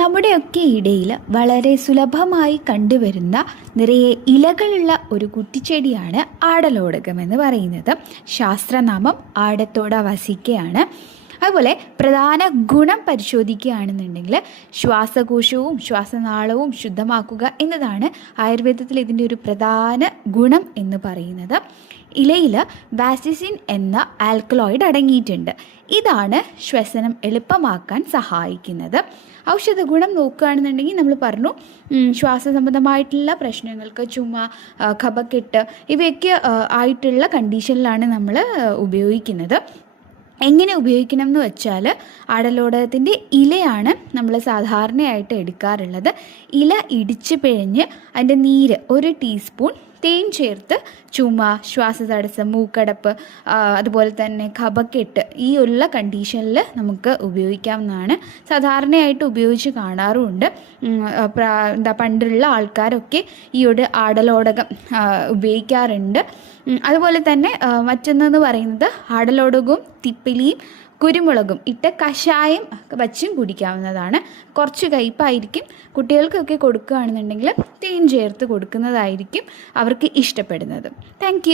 നമ്മുടെയൊക്കെ ഇടയിൽ വളരെ സുലഭമായി കണ്ടുവരുന്ന നിറയെ ഇലകളുള്ള ഒരു കുറ്റിച്ചെടിയാണ് ആടലോടകം എന്ന് പറയുന്നത്. ശാസ്ത്രനാമം ആടത്തോട വസിക്കയാണ്. അതുപോലെ പ്രധാന ഗുണം പരിശോധിക്കുകയാണെന്നുണ്ടെങ്കിൽ ശ്വാസകോശവും ശ്വാസനാളവും ശുദ്ധമാക്കുക എന്നതാണ് ആയുർവേദത്തിൽ ഇതിൻ്റെ ഒരു പ്രധാന ഗുണം എന്ന് പറയുന്നത്. ഇലയിൽ വാസിസിൻ എന്ന ആൽക്കലോയിഡ് അടങ്ങിയിട്ടുണ്ട്. ഇതാണ് ശ്വസനം എളുപ്പമാക്കാൻ സഹായിക്കുന്നത്. ഔഷധ ഗുണം നോക്കുകയാണെന്നുണ്ടെങ്കിൽ നമ്മൾ പറഞ്ഞു, ശ്വാസ സംബന്ധമായിട്ടുള്ള പ്രശ്നങ്ങൾക്ക്, ചുമ, കഫക്കെട്ട് ഇവയൊക്കെ ആയിട്ടുള്ള കണ്ടീഷനിലാണ് നമ്മൾ ഉപയോഗിക്കുന്നത്. എങ്ങനെ ഉപയോഗിക്കണം എന്ന് വെച്ചാൽ, ആടലോടകത്തിൻ്റെ ഇലയാണ് നമ്മൾ സാധാരണയായിട്ട് എടുക്കാറുള്ളത്. ഇല ഇടിച്ച് പിഴിഞ്ഞ് അതിൻ്റെ നീര് 1 ടീസ്പൂൺ തേൻ ചേർത്ത് ചുമ, ശ്വാസതടസ്സം, മൂക്കടപ്പ്, അതുപോലെ തന്നെ കഫക്കെട്ട് ഈ ഉള്ള കണ്ടീഷനിൽ നമുക്ക് ഉപയോഗിക്കാവുന്നതാണ്. സാധാരണയായിട്ട് ഉപയോഗിച്ച് കാണാറുമുണ്ട്. പണ്ടുള്ള ആൾക്കാരൊക്കെ ഈ ഒരു ആടലോടകം ഉപയോഗിക്കാറുണ്ട്. അതുപോലെ തന്നെ മറ്റൊന്നെന്ന് പറയുന്നത്, ആടലോടകവും തിപ്പിലിയും കുരുമുളകും ഇട്ട് കഷായം വച്ചും കുടിക്കാവുന്നതാണ്. കുറച്ച് കയ്പ്പായിരിക്കും. കുട്ടികൾക്കൊക്കെ കൊടുക്കുകയാണെന്നുണ്ടെങ്കിൽ തേൻ ചേർത്ത് കൊടുക്കുന്നതായിരിക്കും അവർക്ക് ഇഷ്ടപ്പെടുന്നത്. താങ്ക്